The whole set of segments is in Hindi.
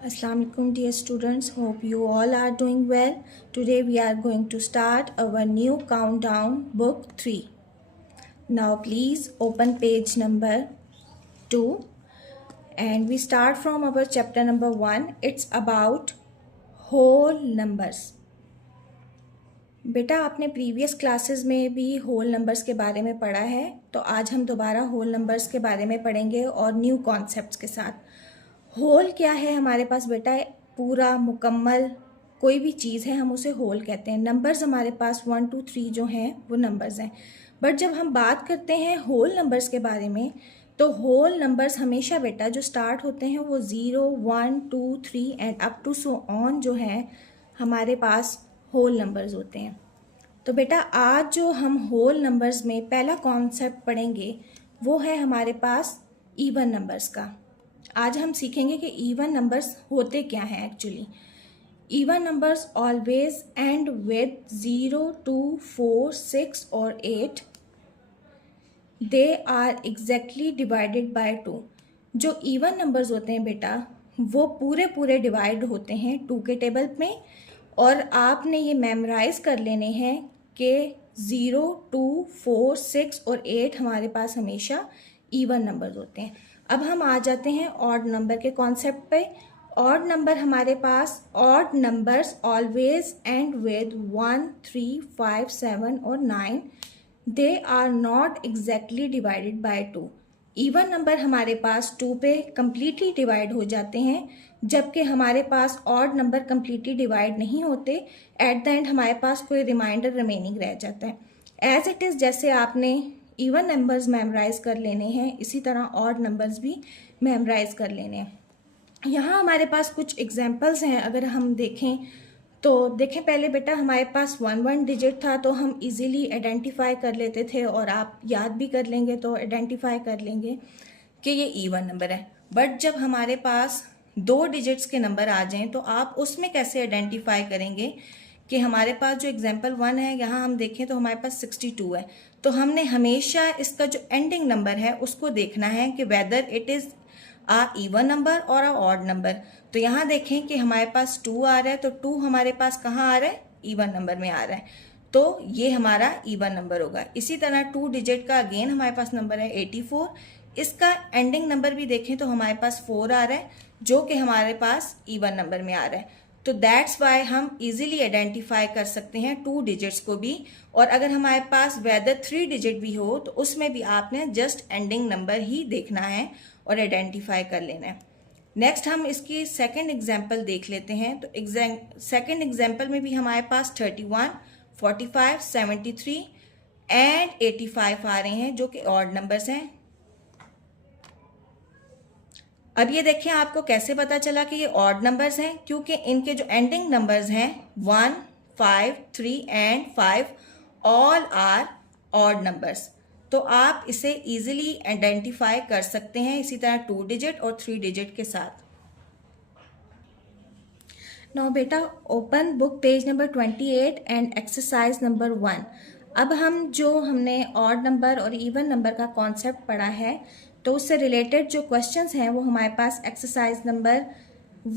Assalamu alaikum dear students, hope you all are doing well. Today we are going to start our new countdown book 3. Now please open page number 2 and we start from our chapter number 1. It's about whole numbers. बेटा आपने प्रीवियस क्लासेस में भी होल नंबर्स के बारे में पढ़ा है, तो आज हम दोबारा होल नंबर्स के बारे में पढ़ेंगे और न्यू कॉन्सेप्ट्स के साथ। होल क्या है हमारे पास बेटा? पूरा मुकम्मल कोई भी चीज़ है हम उसे होल कहते हैं। नंबर्स हमारे पास 1 2 3 जो हैं वो नंबर्स हैं, बट जब हम बात करते हैं होल नंबर्स के बारे में तो होल नंबर्स हमेशा बेटा जो स्टार्ट होते हैं वो 0 1 2 3 and up to so on जो है हमारे पास होल नंबर्स होते हैं। तो बेटा आज जो हम होल नंबर्स में पहला कॉन्सेप्ट पढ़ेंगे वो है हमारे पास इवन नंबर्स का। आज हम सीखेंगे कि इवन नंबर्स होते क्या हैं actually. Even numbers always end with 0 2 4 6 और 8। They are exactly divided by 2। जो इवन नंबर्स होते हैं बेटा वो पूरे डिवाइड होते हैं 2 के टेबल में, और आपने ये मेमोराइज कर लेने हैं कि 0 2 4 6 और 8 हमारे पास हमेशा इवन नंबर्स होते हैं। अब हम आ जाते हैं ऑड नंबर के कॉन्सेप्ट पे। ऑड नंबर हमारे पास odd numbers always end with 1 3 5 7 और 9। They are not exactly divided by 2। Even number हमारे पास 2 पे कम्प्लीटली डिवाइड हो जाते हैं, जबकि हमारे पास ऑड नंबर कम्प्लीटली डिवाइड नहीं होते। एट द एंड हमारे पास कोई रिमाइंडर रिमेनिंग रह जाता है। एज इट इज़ जैसे आपने इवन नंबर्स मेमोराइज कर लेने हैं, इसी तरह ऑड नंबर्स भी मेमोराइज कर लेने हैं। यहाँ हमारे पास कुछ एग्जांपल्स हैं। अगर हम देखें तो देखें, पहले बेटा हमारे पास 1 डिजिट था तो हम इजीली आइडेंटिफाई कर लेते थे, और आप याद भी कर लेंगे तो आइडेंटिफाई कर लेंगे कि ये इवन नंबर है। बट जब हमारे पास 2 डिजिट्स के नंबर आ जाएं तो आप उसमें कैसे आइडेंटिफाई करेंगे कि हमारे पास जो एग्जाम्पल 1 है, यहाँ हम देखें तो हमारे पास 62 है। तो हमने हमेशा इसका जो एंडिंग नंबर है उसको देखना है कि whether it is a even number और आ ऑड नंबर। तो यहाँ देखें कि हमारे पास 2 आ रहा है, तो 2 हमारे पास कहाँ आ रहा है? इवन नंबर में आ रहा है, तो ये हमारा इवन नंबर होगा। इसी तरह 2 डिजिट का अगेन हमारे पास नंबर है 84। इसका एंडिंग नंबर भी देखें तो हमारे पास 4 आ रहा है, जो कि हमारे पास इवन नंबर में आ रहा है। तो दैट्स वाई हम इजीली आइडेंटिफाई कर सकते हैं 2 डिजिट्स को भी। और अगर हमारे पास वेदर 3 डिजिट भी हो तो उसमें भी आपने जस्ट एंडिंग नंबर ही देखना है और आइडेंटिफाई कर लेना है। नेक्स्ट हम इसकी सेकंड एग्जांपल देख लेते हैं। तो सेकंड एग्जांपल में भी हमारे पास 31 45 73 एंड 85 आ रहे हैं, जो कि ऑड नंबर्स हैं। अब ये देखिए आपको कैसे पता चला कि ये ऑड नंबर्स हैं, क्योंकि इनके जो एंडिंग नंबर्स हैं 1 5 3 and 5 all are odd numbers. तो आप इसे इजीली आइडेंटिफाई कर सकते हैं, इसी तरह 2 डिजिट और 3 डिजिट के साथ। नाउ बेटा open book page number 28 and exercise number 1। अब हम जो हमने ऑड नंबर और इवन नंबर का कॉन्सेप्ट पढ़ा है तो उससे रिलेटेड जो क्वेश्चंस हैं वो हमारे पास एक्सरसाइज नंबर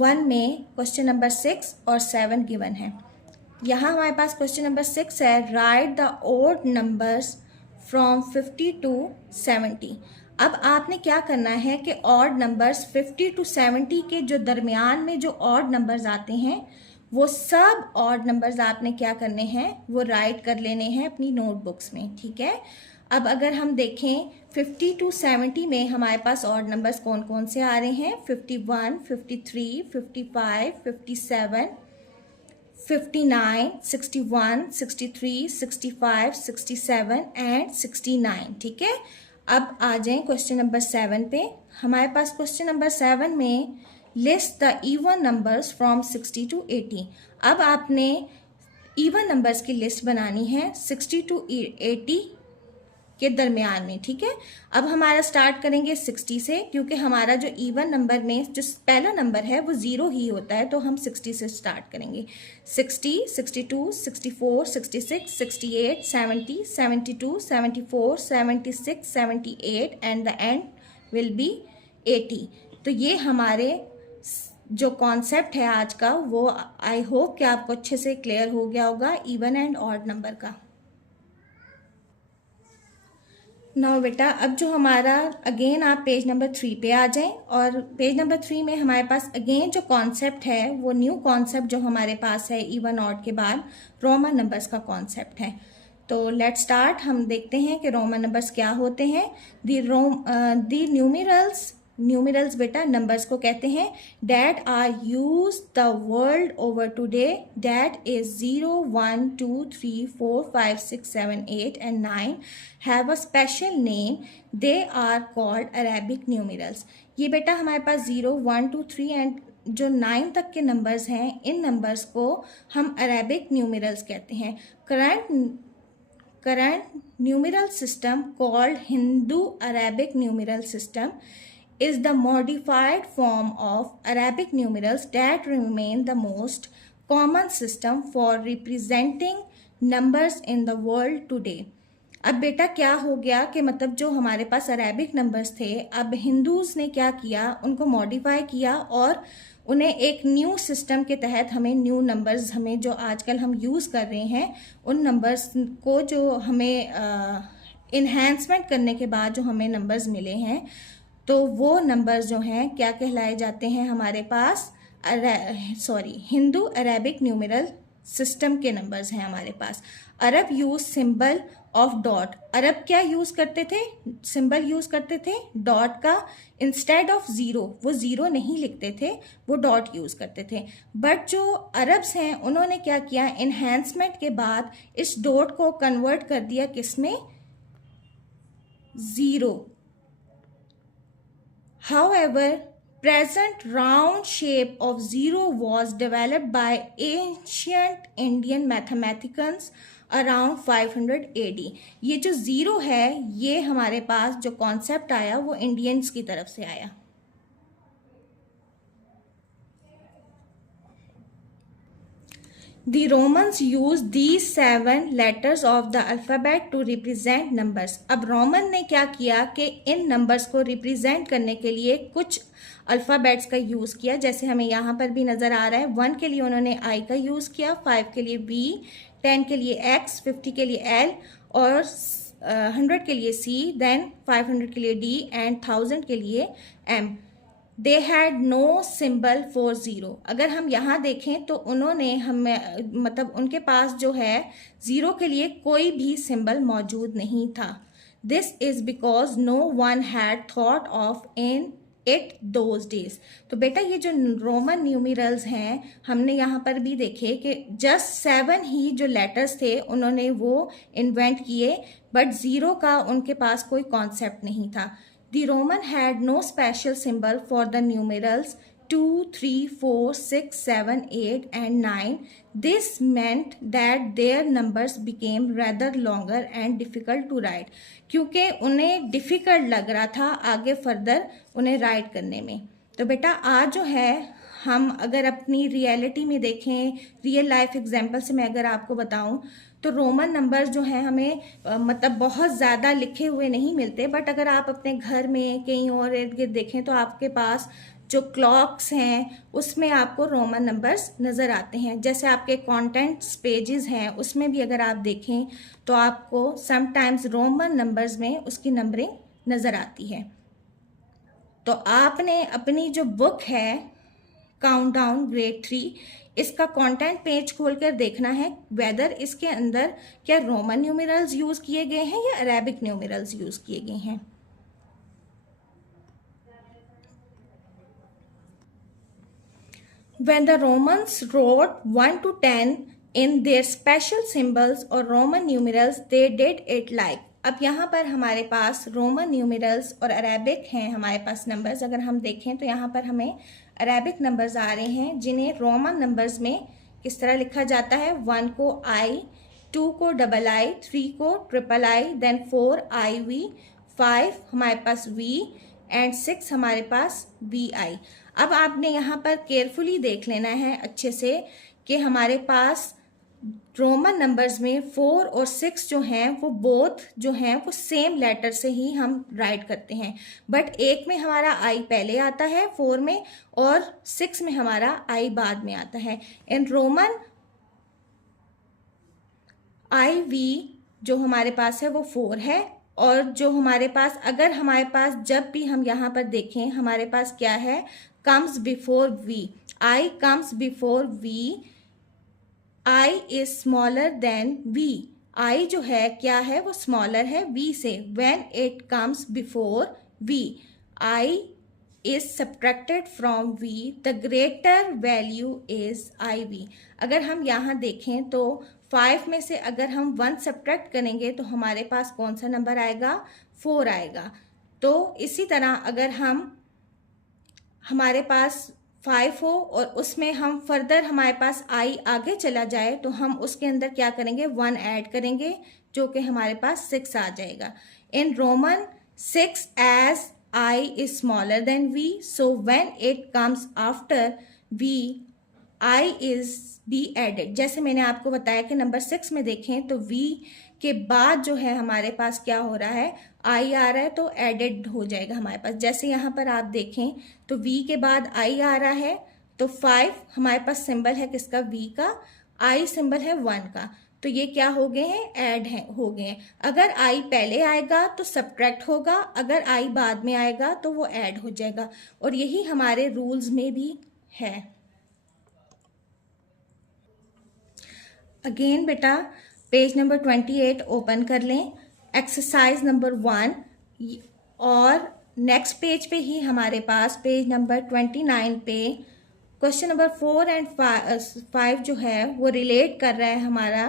1 में क्वेश्चन नंबर 6 और 7 गिवन है। यहाँ हमारे पास क्वेश्चन नंबर 6 है, write the odd numbers from 50 to 70। अब आपने क्या करना है कि ऑड नंबर्स 50 टू 70 के जो दरमियान में जो ऑड नंबर्स आते हैं वो सब ऑड नंबर्स आपने क्या करने हैं, वो राइट कर लेने हैं अपनी नोटबुक्स में, ठीक है। अब अगर हम देखें 50 टू 70 में हमारे पास ऑड नंबर्स कौन कौन से आ रहे हैं? 51 53 55 57 59 61 63 65 67 एंड 69, ठीक है। अब आ जाएं क्वेश्चन नंबर 7 पे। हमारे पास क्वेश्चन नंबर 7 में list the even numbers from 60 to 80। अब आपने इवन नंबर्स की लिस्ट बनानी है 60 टू 80 के दरमियान में, ठीक है। अब हमारा स्टार्ट करेंगे 60 से, क्योंकि हमारा जो इवन नंबर में जो पहला नंबर है वो 0 ही होता है, तो हम 60 से स्टार्ट करेंगे। 60 62 64 66 68 70 72 74 76 78 and the end will be 80। तो ये हमारे जो कॉन्सेप्ट है आज का वो आई होप कि आपको अच्छे से क्लियर हो गया होगा इवन एंड ऑड नंबर का। नाउ बेटा अब जो हमारा अगेन आप पेज नंबर 3 पे आ जाएं और पेज नंबर 3 में हमारे पास अगेन जो कॉन्सेप्ट है वो न्यू कॉन्सेप्ट जो हमारे पास है इवन ऑड के बाद रोमन नंबर्स का कॉन्सेप्ट है। तो लेट स्टार्ट, हम देखते हैं कि रोमन नंबर्स क्या होते हैं। दी न्यूमेरल्स बेटा नंबर्स को कहते हैं that are use the world over today, that is 0 1 2 3 4 5 6 7 8 and 9 have a special name, they are called Arabic numerals. ये बेटा हमारे पास 0 1 2 3 एंड जो 9 तक के नंबर्स हैं इन नंबर्स को हम अरेबिक न्यूमेरल्स कहते हैं। current numeral system called Hindu-Arabic numeral system is the modified form of Arabic numerals that remain the most common system for representing numbers in the world today। अब बेटा क्या हो गया कि मतलब जो हमारे पास अरेबिक नंबर्स थे अब हिंदूज ने क्या किया, उनको मॉडिफाई किया और उन्हें एक न्यू सिस्टम के तहत हमें न्यू नंबर्स, हमें जो आजकल हम यूज़ कर रहे हैं उन नंबर्स को जो हमें इन्हेंसमेंट करने के बाद जो हमें नंबर्स मिले हैं तो वो नंबर्स जो हैं क्या कहलाए जाते हैं हमारे पास हिंदू अरेबिक न्यूमेरल सिस्टम के नंबर्स हैं हमारे पास। अरब यूज सिंबल ऑफ डॉट, अरब क्या यूज करते थे, सिंबल यूज करते थे डॉट का, इंस्टेड ऑफ जीरो, वो जीरो नहीं लिखते थे, वो डॉट यूज करते थे। बट जो अरब्स हैं उन्होंने क्या किया, इन्हेंसमेंट के बाद इस डॉट को कन्वर्ट कर दिया किसमें, zero. However, present round shape of zero was developed by ancient Indian mathematicians around 500 AD। ये जो ज़ीरो है ये हमारे पास जो कॉन्सेप्ट आया वो इंडियंस की तरफ से आया। The Romans used these 7 letters of the alphabet to represent numbers। अब रोमन ने क्या किया कि इन नंबर्स को रिप्रेजेंट करने के लिए कुछ अल्फ़ाबेट्स का यूज़ किया, जैसे हमें यहाँ पर भी नज़र आ रहा है। 1 के लिए उन्होंने I का यूज़ किया, 5 के लिए B, 10 के लिए X, 50 के लिए L और 100 के लिए C, देन 500 के लिए D एंड 1000 के लिए M। They had no symbol for zero. अगर हम यहाँ देखें तो उन्होंने हमें मतलब उनके पास जो है ज़ीरो के लिए कोई भी सिंबल मौजूद नहीं था। This is because no one had thought of in it those days. तो बेटा ये जो रोमन न्यूमेरल्स हैं हमने यहाँ पर भी देखे कि जस्ट 7 ही जो लेटर्स थे उन्होंने वो इन्वेंट किए, बट ज़ीरो का उनके पास कोई कॉन्सेप्ट नहीं था। The Roman had no special symbol for the numerals 2, 3, 4, 6, 7, 8 and 9. This meant that their numbers became rather longer and difficult to write। क्योंकि उन्हें डिफ़िकल्ट लग रहा था आगे फर्दर उन्हें राइट करने में। तो बेटा आज जो है हम अगर अपनी रियलिटी में देखें, रियल लाइफ एग्जाम्पल से मैं अगर आपको बताऊं तो रोमन नंबर्स जो हैं हमें मतलब बहुत ज़्यादा लिखे हुए नहीं मिलते, बट अगर आप अपने घर में कहीं और इर्द गिर्द देखें तो आपके पास जो क्लॉक्स हैं उसमें आपको रोमन नंबर्स नज़र आते हैं। जैसे आपके कंटेंट्स पेजेस हैं उसमें भी अगर आप देखें तो आपको समटाइम्स रोमन नंबर्स में उसकी नंबरिंग नज़र आती है। तो आपने अपनी जो बुक है काउंटडाउन ग्रेड 3 इसका कंटेंट पेज खोलकर देखना है वेदर इसके अंदर क्या रोमन न्यूमेरल्स यूज किए गए हैं या अरेबिक न्यूमेरल्स यूज किए गए हैं। When the Romans wrote 1 to 10 in their special symbols or Roman numerals, they did it like। अब यहाँ पर हमारे पास रोमन न्यूमेरल्स और अरेबिक हैं हमारे पास नंबर्स। अगर हम देखें तो यहाँ पर हमें अरेबिक नंबर्स आ रहे हैं जिन्हें रोमन नंबर्स में किस तरह लिखा जाता है। 1 को I, 2 को II, 3 को III, देन 4 IV, 5 हमारे पास V एंड 6 हमारे पास VI। अब आपने यहाँ पर केयरफुली देख लेना है अच्छे से कि हमारे पास रोमन नंबर्स में 4 और 6 जो हैं वो बोथ जो हैं वो सेम लेटर से ही हम राइट करते हैं, बट एक में हमारा आई पहले आता है 4 में, और 6 में हमारा आई बाद में आता है। इन रोमन आई वी जो हमारे पास है वो 4 है, और जो हमारे पास अगर हमारे पास जब भी हम यहाँ पर देखें हमारे पास क्या है, comes before V, I comes before V, I is smaller than V, I जो है क्या है वो स्मॉलर है वी से। When it comes before V, I is subtracted from V, the greater value is I V. अगर हम यहाँ देखें तो 5 में से अगर हम 1 सब्ट्रैक्ट करेंगे तो हमारे पास कौन सा नंबर आएगा, 4 आएगा। तो इसी तरह अगर हमारे पास 5 हो और उसमें हम फर्दर हमारे पास आई आगे चला जाए तो हम उसके अंदर क्या करेंगे, 1 ऐड करेंगे जो कि हमारे पास 6 आ जाएगा। In Roman 6 as I is smaller than V, so when it comes after V I is be added. जैसे मैंने आपको बताया कि नंबर 6 में देखें तो वी के बाद जो है हमारे पास क्या हो रहा है, आई आ रहा है तो एडेड हो जाएगा हमारे पास। जैसे यहाँ पर आप देखें तो वी के बाद आई आ रहा है तो 5 हमारे पास सिंबल है किसका, वी का, आई सिंबल है 1 का, तो ये क्या हो गए हैं, ऐड हैं हो गए हैं। अगर आई पहले आएगा तो सब्ट्रैक्ट होगा, अगर आई बाद में आएगा तो वो ऐड हो जाएगा, और यही हमारे रूल्स में भी है। अगेन बेटा पेज नंबर 28 ओपन कर लें, एक्सरसाइज नंबर 1, और नेक्स्ट पेज पे ही हमारे पास पेज नंबर 29 पे क्वेश्चन नंबर 4 एंड 5 जो है वो रिलेट कर रहा है हमारा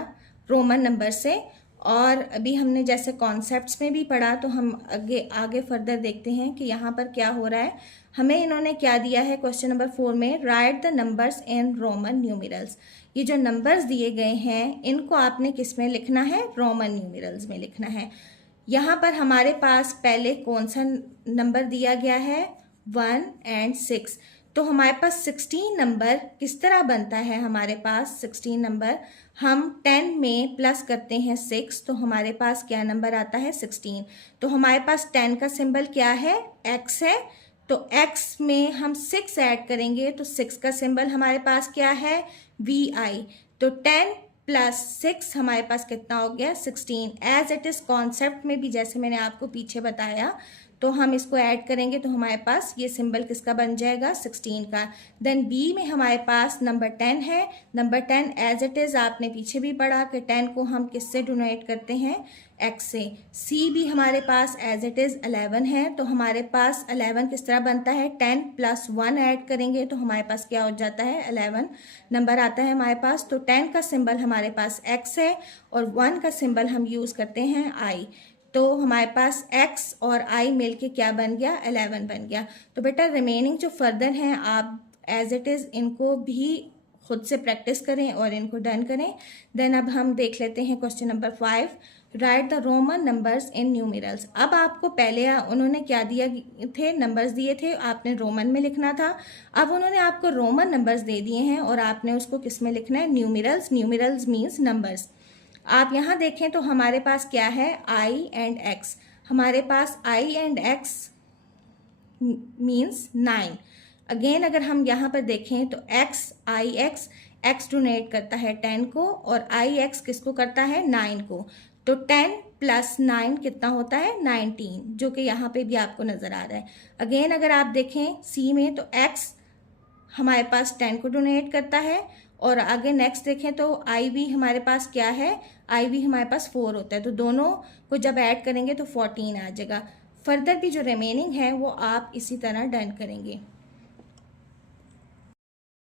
रोमन नंबर से। और अभी हमने जैसे कॉन्सेप्ट्स में भी पढ़ा तो हम आगे फर्दर देखते हैं कि यहाँ पर क्या हो रहा है। हमें इन्होंने क्या दिया है क्वेश्चन नंबर 4 में, right the numbers in Roman numerals. ये जो नंबर्स दिए गए हैं इनको आपने किस में लिखना है, रोमन न्यूमेरल्स में लिखना है। यहाँ पर हमारे पास पहले कौन सा नंबर दिया गया है, 1 एंड 6। तो हमारे पास 16 नंबर किस तरह बनता है, हमारे पास 16 नंबर हम 10 में प्लस करते हैं 6 तो हमारे पास क्या नंबर आता है, 16। तो हमारे पास 10 का सिंबल क्या है, x है, तो x में हम 6 ऐड करेंगे तो 6 का सिंबल हमारे पास क्या है, vi। तो 10 प्लस 6 हमारे पास कितना हो गया, 16। एज इट इज कॉन्सेप्ट में भी जैसे मैंने आपको पीछे बताया तो हम इसको ऐड करेंगे तो हमारे पास ये सिंबल किसका बन जाएगा, 16 का। देन बी में हमारे पास नंबर 10 है, नंबर 10 एज इट इज आपने पीछे भी पढ़ा कि 10 को हम किससे डोनेट करते हैं, x से। सी भी हमारे पास एज इट इज 11 है, तो हमारे पास 11 किस तरह बनता है, 10 प्लस 1 ऐड करेंगे तो हमारे पास क्या हो जाता है, 11 नंबर आता है हमारे पास। तो 10 का सिंबल हमारे पास x है और 1 का सिंबल हम यूज़ करते हैं i, तो हमारे पास x और i मिलके क्या बन गया, 11 बन गया। तो बेटा रिमेनिंग जो फर्दर हैं आप एज इट इज़ इनको भी खुद से प्रैक्टिस करें और इनको डन करें। देन अब हम देख लेते हैं question number 5, right the Roman numbers in numerals. अब आपको पहले उन्होंने क्या दिया थे, नंबर्स दिए थे, आपने रोमन में लिखना था। अब उन्होंने आपको रोमन नंबर्स दे दिए हैं और आपने उसको किस में लिखना है, न्यूमेरल्स। Numerals means numbers. आप यहाँ देखें तो हमारे पास क्या है, i एंड x। हमारे पास i and x means 9। Again अगर हम यहाँ पर देखें तो x डोनेट करता है 10 को और ix किसको करता है, 9 को। तो 10 प्लस 9 कितना होता है, 19, जो कि यहाँ पे भी आपको नज़र आ रहा है। अगेन अगर आप देखें c में तो x हमारे पास 10 को डोनेट करता है और आगे नेक्स्ट देखें तो आई वी हमारे पास क्या है, आई वी हमारे पास 4 होता है, तो दोनों को जब ऐड करेंगे तो 14 आ जाएगा। फर्दर भी जो रिमेनिंग है वो आप इसी तरह डन करेंगे।